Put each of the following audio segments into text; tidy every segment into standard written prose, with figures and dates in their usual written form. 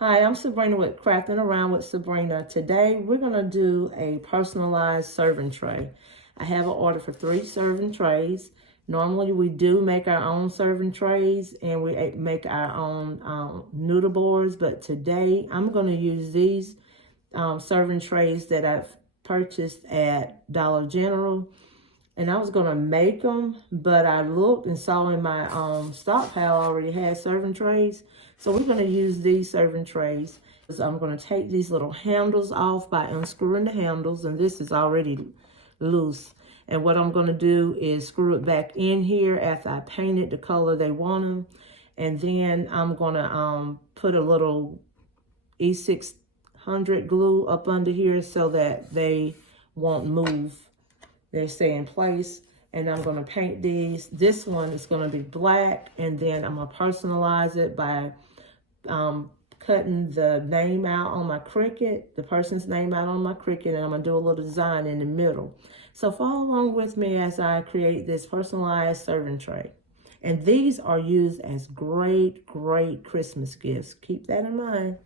Hi, I'm Sabrina with Crafting Around with Sabrina. Today we're going to do a personalized serving tray. I have an order for 3 serving trays. Normally we do make our own serving trays and we make our own noodle boards, but today I'm going to use these serving trays that I've purchased at Dollar General. And I was going to make them, but I looked and saw in my stockpile already had serving trays. So we're going to use these serving trays. So I'm going to take these little handles off by unscrewing the handles, and this is already loose. And what I'm going to do is screw it back in here after I paint it the color they want them. And then I'm going to put a little E600 glue up under here so that they won't move. They stay in place. And I'm going to paint these. This one is going to be black, and then I'm going to personalize it by cutting the name out on my Cricut, the person's name out on my Cricut, and I'm going to do a little design in the middle. So follow along with me as I create this personalized serving tray. And these are used as great Christmas gifts. Keep that in mind.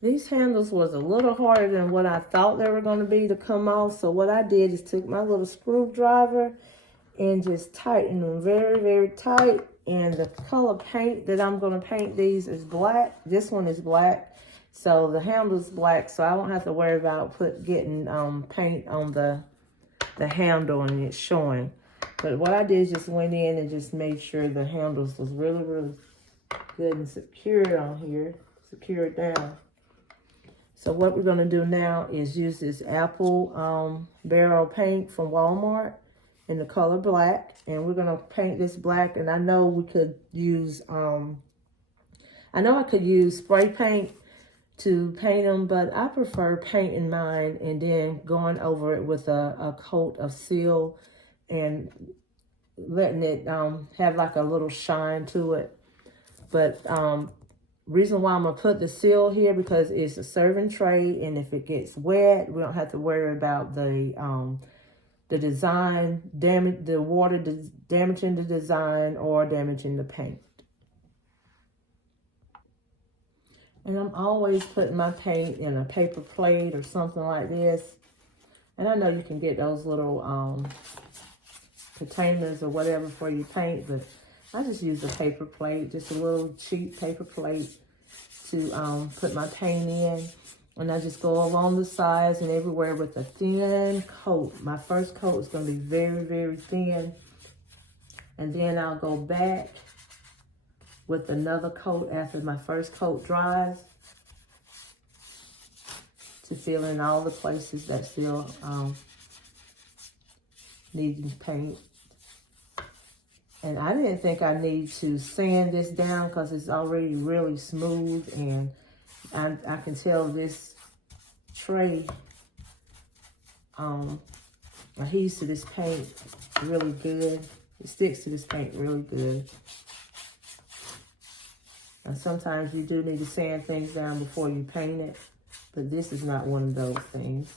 These handles was a little harder than what I thought they were going to be to come off. So what I did is took my little screwdriver and just tightened them very tight. And the color paint that I'm going to paint these is black. This one is black. So the handle is black, so I won't have to worry about getting paint on the handle and it showing. But what I did is just went in and just made sure the handles was really good and secured on here. Secured down. So what we're going to do now is use this apple barrel paint from Walmart in the color black. And we're going to paint this black. And I know we could use, I know I could use spray paint to paint them, but I prefer painting mine and then going over it with a coat of seal and letting it have like a little shine to it. But reason why I'm going to put the seal here because it's a serving tray, and if it gets wet, we don't have to worry about the design, the water damaging the design or damaging the paint. And I'm always putting my paint in a paper plate or something like this. And I know you can get those little containers or whatever for your paint, but I just use a paper plate, just a little cheap paper plate to put my paint in. And I just go along the sides and everywhere with a thin coat. My first coat is going to be very thin. And then I'll go back with another coat after my first coat dries to fill in all the places that still need paint. And I didn't think I need to sand this down because it's already really smooth, and I can tell this tray adheres to this paint really good. It sticks to this paint really good. And sometimes you do need to sand things down before you paint it, but this is not one of those things.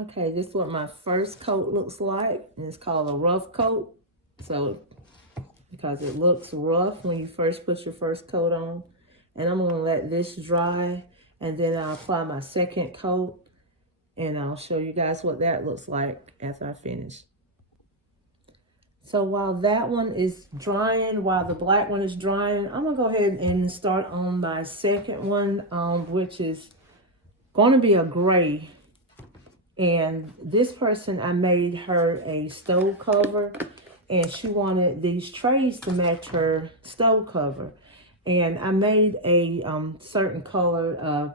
Okay, this is what my first coat looks like, and it's called a rough coat. So, because it looks rough when you first put your first coat on. And I'm gonna let this dry, and then I'll apply my second coat, and I'll show you guys what that looks like after I finish. So while that one is drying, while the black one is drying, I'm gonna go ahead and start on my second one, which is gonna be a gray. And this person, I made her a stove cover, and she wanted these trays to match her stove cover. And I made a certain color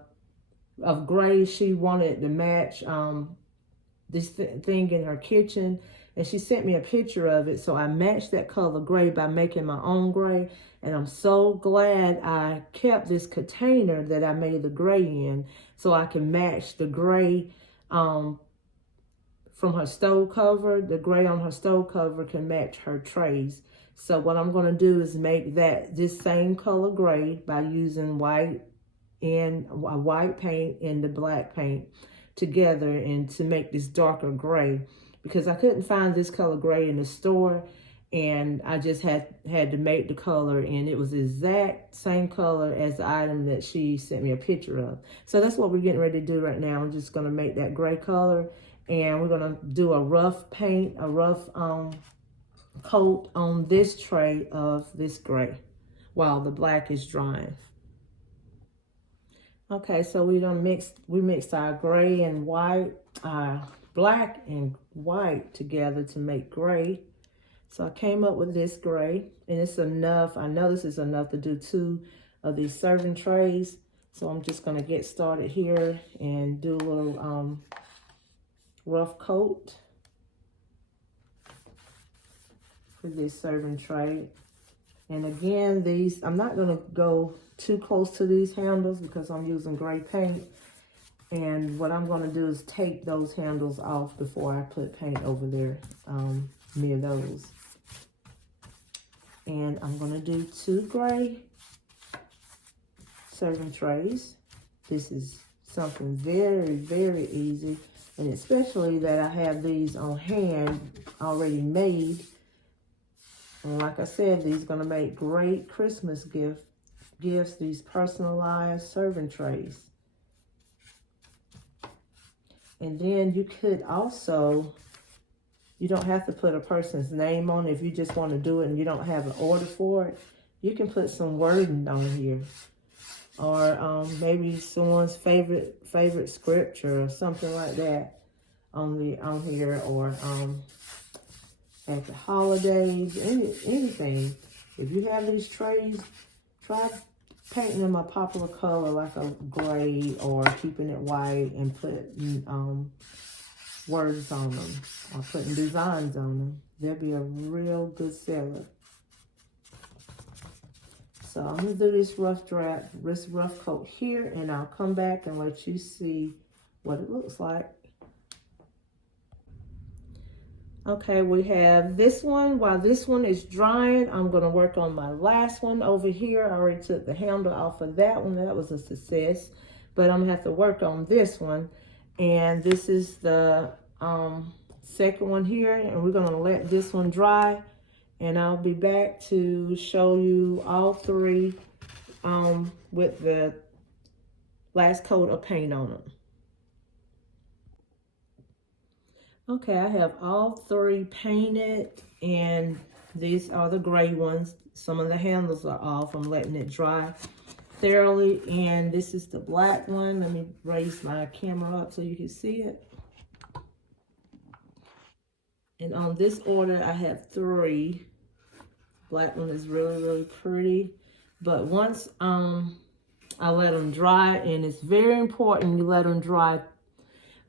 of gray. She wanted to match this thing in her kitchen, and she sent me a picture of it. So I matched that color gray by making my own gray. And I'm so glad I kept this container that I made the gray in, so I can match the gray from her stove cover. The gray on her stove cover can match her trays. So what I'm going to do is make this same color gray by using white and white paint and the black paint together, and to make this darker gray, because I couldn't find this color gray in the store, and I just had to make the color, and it was the exact same color as the item that she sent me a picture of. So that's what we're getting ready to do right now. I'm just going to make that gray color, and we're going to do a rough paint, a rough coat on this tray of this gray while the black is drying. Okay, so we mixed our gray and white, black and white together to make gray. So I came up with this gray, and it's enough. I know this is enough to do 2 of these serving trays. So I'm just gonna get started here and do a little rough coat for this serving tray. And again, I'm not gonna go too close to these handles because I'm using gray paint. And what I'm gonna do is take those handles off before I put paint over there near those. And I'm gonna do 2 gray serving trays. This is something very, very easy. And especially that I have these on hand already made. And like I said, these are gonna make great Christmas gifts, these personalized serving trays. And then you could also, you don't have to put a person's name on it. If you just want to do it and you don't have an order for it, you can put some wording on here. Or maybe someone's favorite scripture or something like that on here, or at the holidays, anything. If you have these trays, try painting them a popular color like a gray, or keeping it white and putting words on them, or putting designs on them. They'll be a real good seller. So I'm gonna do this rough coat here, and I'll come back and let you see what it looks like. Okay, we have this one. While this one is drying, I'm gonna work on my last one over here. I already took the handle off of that one. That was a success, but I'm gonna have to work on this one. And this is the second one here, and we're gonna let this one dry, and I'll be back to show you all 3 with the last coat of paint on them. Okay, I have all 3 painted, and these are the gray ones. Some of the handles are off. I'm letting it dry thoroughly. And this is the black one. Let me raise my camera up so you can see it. And on this order, I have 3. Black one is really, really pretty. But once I let them dry, and it's very important you let them dry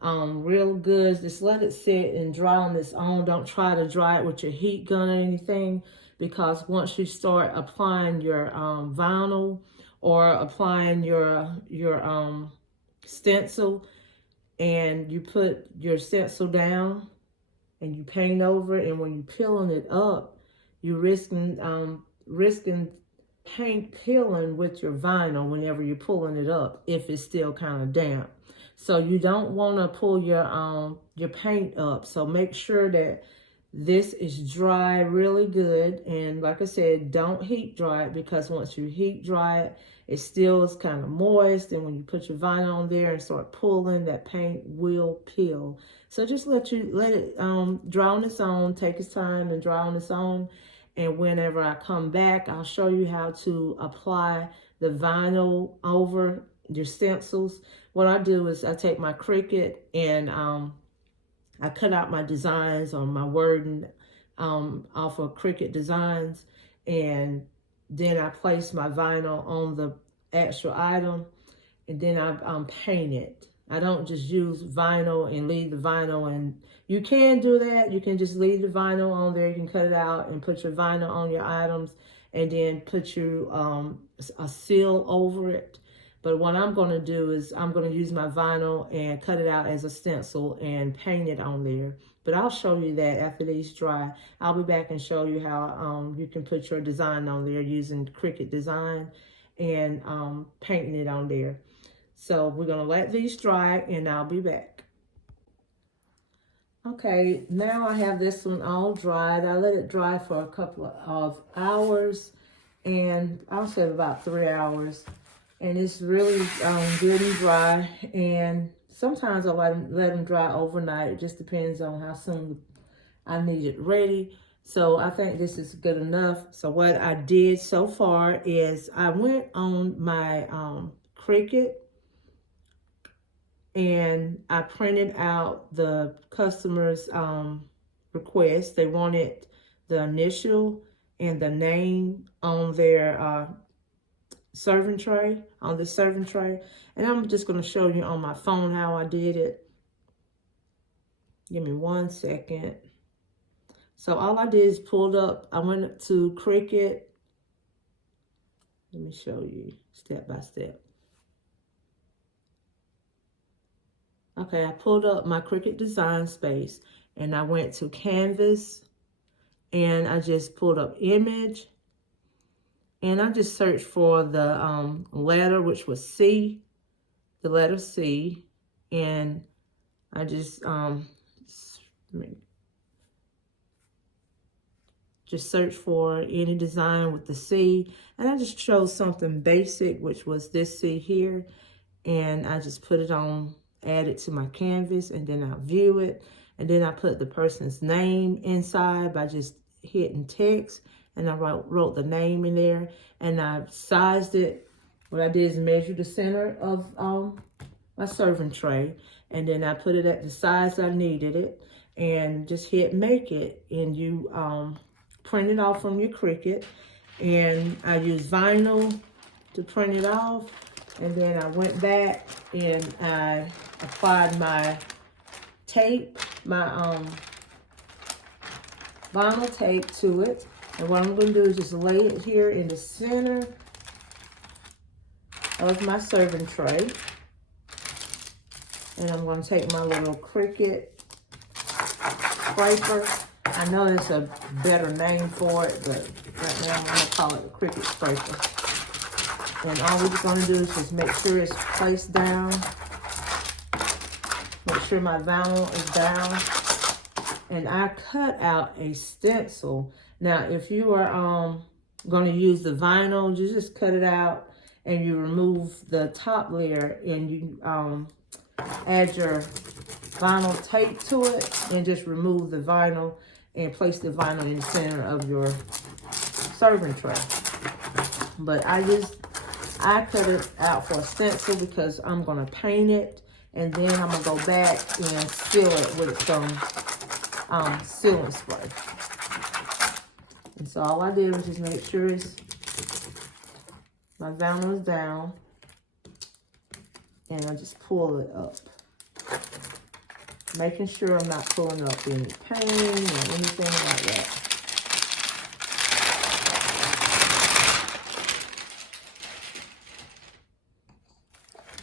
real good. Just let it sit and dry on its own. Don't try to dry it with your heat gun or anything, because once you start applying your vinyl or applying your stencil, and you put your stencil down and you paint over it, and when you're peeling it up, you're risking paint peeling with your vinyl whenever you're pulling it up, if it's still kind of damp. So you don't want to pull your paint up. So make sure that this is dry really good. And like I said, don't heat dry it, because once you heat dry it, it still is kind of moist. And when you put your vinyl on there and start pulling, that paint will peel. So just let it dry on its own, take its time and dry on its own. And whenever I come back, I'll show you how to apply the vinyl over your stencils. What I do is I take my Cricut and I cut out my designs or my wording off of Cricut Designs, and then I place my vinyl on the actual item, and then I paint it. I don't just use vinyl and leave the vinyl, and you can do that. You can just leave the vinyl on there. You can cut it out and put your vinyl on your items, and then put your a seal over it. But what I'm going to do is I'm going to use my vinyl and cut it out as a stencil and paint it on there. But I'll show you that after these dry. I'll be back and show you how you can put your design on there using Cricut Design and painting it on there. So we're going to let these dry and I'll be back. Okay, now I have this one all dried. I let it dry for a couple of hours, and I'll say about 3 hours. And it's really good and dry. And sometimes I let them dry overnight. It just depends on how soon I need it ready. So I think this is good enough. So what I did so far is I went on my Cricut and I printed out the customer's request. They wanted the initial and the name on their serving tray, on the serving tray. And I'm just going to show you on my phone how I did it. Give me 1 second. So all I did is pulled up, I went to Cricut. Let me show you step by step. Okay, I pulled up my Cricut Design Space and I went to Canvas and I just pulled up image. And I just searched for the letter, which was C, the letter C. And I just searched for any design with the C. And I just chose something basic, which was this C here. And I just put it on, add it to my canvas, and then I view it. And then I put the person's name inside by just hitting text. And I wrote the name in there, and I sized it. What I did is measure the center of my serving tray, and then I put it at the size I needed it, and just hit make it. And you print it off from your Cricut, and I used vinyl to print it off, and then I went back and I applied my tape, my vinyl tape to it. And what I'm going to do is just lay it here in the center of my serving tray. And I'm going to take my little Cricut scraper. I know there's a better name for it, but right now I'm going to call it a Cricut scraper. And all we're going to do is just make sure it's placed down. Make sure my vinyl is down. And I cut out a stencil. Now, if you are going to use the vinyl, you just cut it out and you remove the top layer and you add your vinyl tape to it and just remove the vinyl and place the vinyl in the center of your serving tray. But I cut it out for a stencil because I'm going to paint it, and then I'm going to go back and seal it with some sealing spray. And so all I did was just make sure my vinyl is down, and I just pull it up. Making sure I'm not pulling up any paint or anything like that.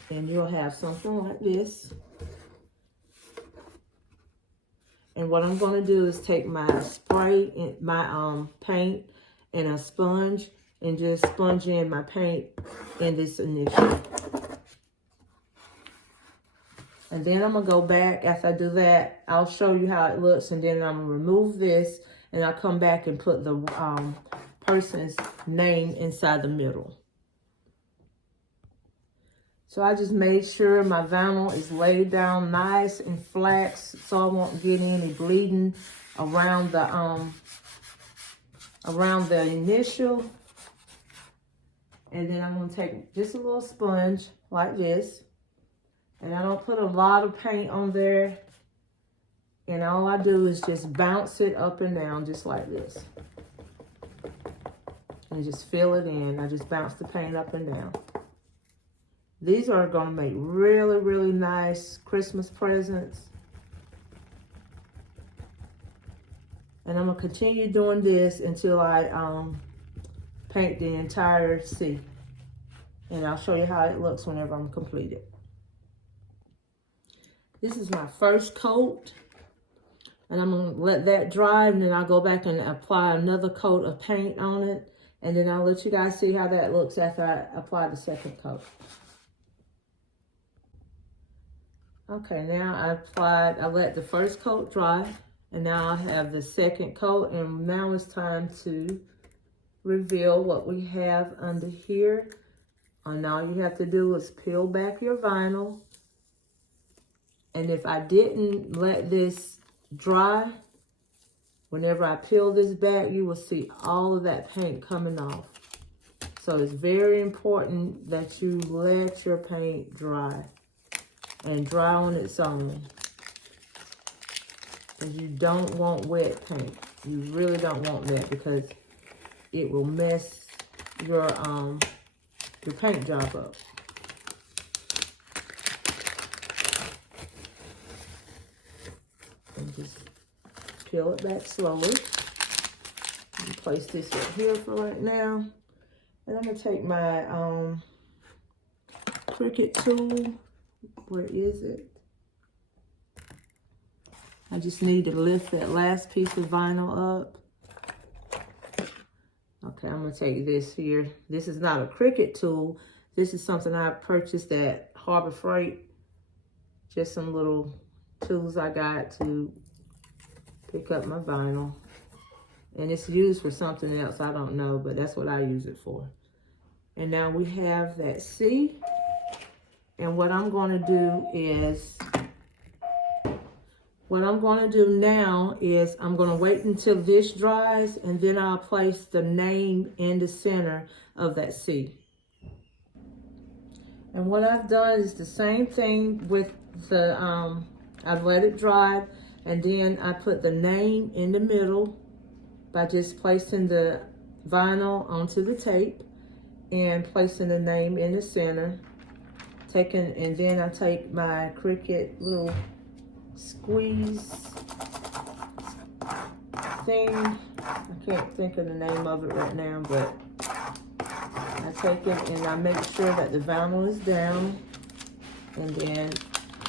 And you'll have something like this. And what I'm going to do is take my spray, and my paint, and a sponge, and just sponge in my paint in this initial. And then I'm going to go back. After I do that, I'll show you how it looks. And then I'm going to remove this. And I'll come back and put the person's name inside the middle. So I just made sure my vinyl is laid down nice and flat so I won't get any bleeding around the initial. And then I'm going to take just a little sponge like this. And I don't put a lot of paint on there. And all I do is just bounce it up and down just like this. And just fill it in. I just bounce the paint up and down. These are going to make really, really nice Christmas presents. And I'm going to continue doing this until I paint the entire C. And I'll show you how it looks whenever I'm completed. This is my first coat. And I'm going to let that dry. And then I'll go back and apply another coat of paint on it. And then I'll let you guys see how that looks after I apply the second coat. Okay, now I let the first coat dry, and now I have the second coat, and now it's time to reveal what we have under here. And all you have to do is peel back your vinyl. And if I didn't let this dry, whenever I peel this back, you will see all of that paint coming off. So it's very important that you let your paint dry. And dry on its own. Because you don't want wet paint. You really don't want that because it will mess your paint job up. And just peel it back slowly. And place this right here for right now. And I'm gonna take my Cricut tool. Where is it? I just need to lift that last piece of vinyl up. Okay, I'm going to take this here. This is not a Cricut tool. This is something I purchased at Harbor Freight. Just some little tools I got to pick up my vinyl. And it's used for something else. I don't know, but that's what I use it for. And now we have that C. And what I'm going to do is, now is I'm going to wait until this dries, and then I'll place the name in the center of that C. And what I've done is the same thing with the, I've let it dry, and then I put the name in the middle by just placing the vinyl onto the tape and placing the name in the center. And then I take my Cricut little squeeze thing. I can't think of the name of it right now, but I take it and I make sure that the vinyl is down. And then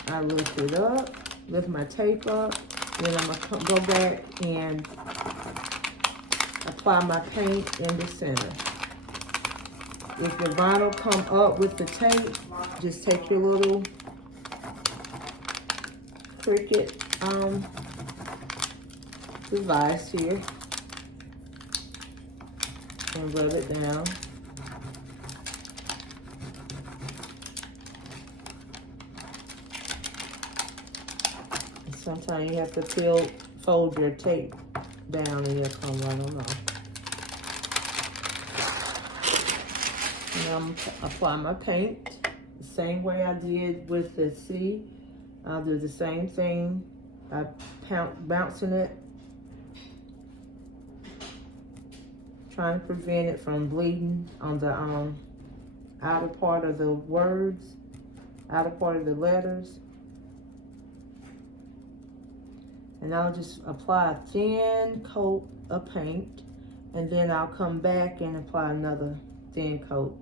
I lift it up, lift my tape up. Then I'm gonna go back and apply my paint in the center. If your vinyl come up with the tape, just take your little Cricut device here and rub it down. And sometimes you have to fold your tape down and it'll come right on off. And I'm going to apply my paint the same way I did with the C. I'll do the same thing by bouncing it, trying to prevent it from bleeding on the outer part of the words, outer part of the letters. And I'll just apply a thin coat of paint, and then I'll come back and apply another thin coat.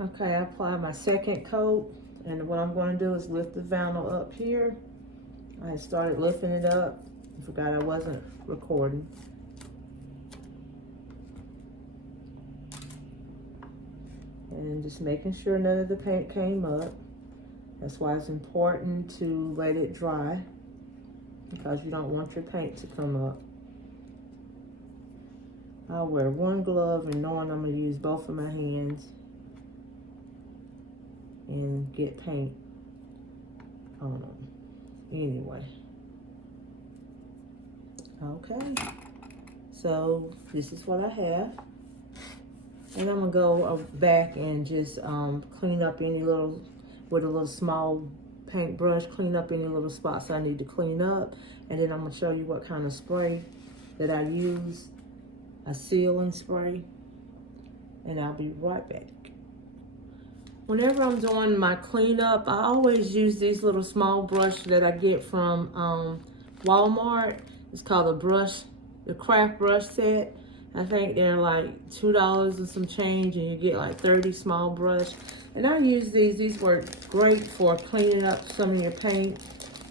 Okay, I apply my second coat, and what I'm going to do is lift the vinyl up here. I started lifting it up. I forgot I wasn't recording. And just making sure none of the paint came up. That's why it's important to let it dry, because you don't want your paint to come up. I'll wear one glove and knowing I'm going to use both of my hands and get paint on them. Anyway. Okay. So this is what I have. And I'm going to go back and just clean up any little, with a little small paintbrush, clean up any little spots I need to clean up. And then I'm going to show you what kind of spray that I use. A sealing spray, and I'll be right back. Whenever I'm doing my cleanup, I always use these little small brush that I get from Walmart. It's called the craft brush set. I think they're like $2 and some change, and you get like 30 small brush. And I use these. These work great for cleaning up some of your paint,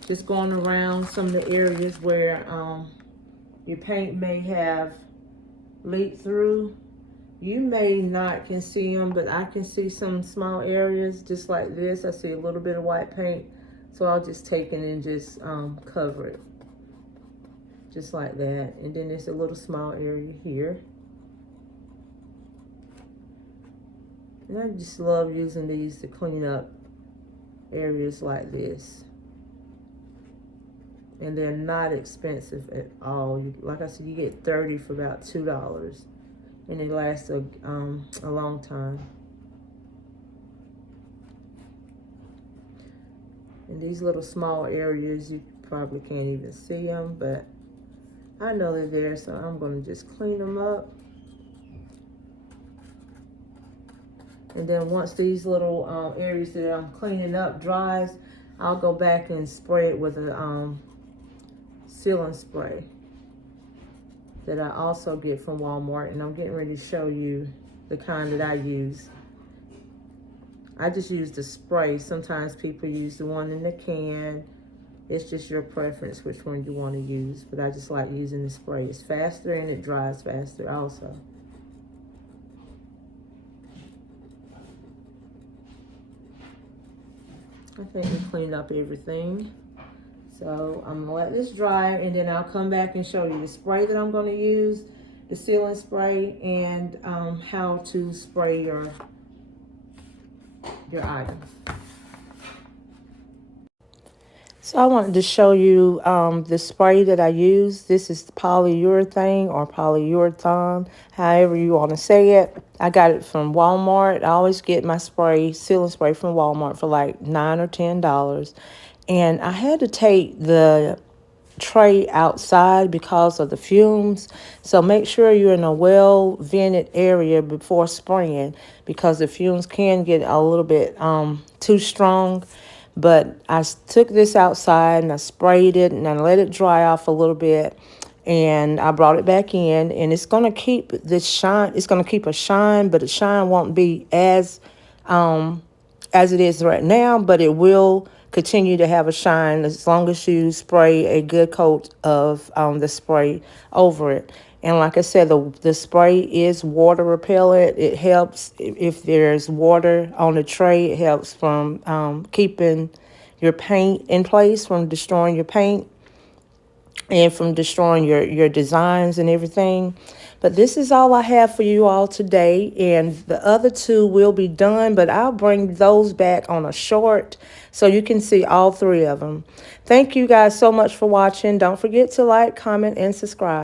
just going around some of the areas where your paint may have leak through. You may not can see them, but I can see some small areas just like this. I see a little bit of white paint, so I'll just take it and just cover it just like that. And then there's a little small area here, and I just love using these to clean up areas like this. And they're not expensive at all. Like I said, you get 30 for about $2, and they last a long time. And these little small areas, you probably can't even see them, but I know they're there, so I'm going to just clean them up. And then once these little areas that I'm cleaning up dries, I'll go back and spray it with a sealing spray that I also get from Walmart, and I'm getting ready to show you the kind that I use. I just use the spray. Sometimes people use the one in the can. It's just your preference which one you want to use, but I just like using the spray. It's faster and it dries faster also. I think we cleaned up everything. So I'm gonna let this dry, and then I'll come back and show you the spray that I'm gonna use, the sealing spray, and how to spray your items. So I wanted to show you the spray that I use. This is polyurethane or polyurethane, however you want to say it. I got it from Walmart. I always get my sealing spray from Walmart for like $9 or $10. And I had to take the tray outside because of the fumes. So make sure you're in a well-vented area before spraying, because the fumes can get a little bit too strong. But I took this outside and I sprayed it and I let it dry off a little bit. And I brought it back in, and it's going to keep this shine. It's going to keep a shine, but the shine won't be as it is right now, but it will continue to have a shine as long as you spray a good coat of the spray over it. And like I said, the spray is water repellent. It helps if there's water on the tray. It helps from keeping your paint in place, from destroying your paint, and from destroying your designs and everything. But this is all I have for you all today, and the other two will be done, but I'll bring those back on a short so you can see all three of them. Thank you guys so much for watching. Don't forget to like, comment, and subscribe.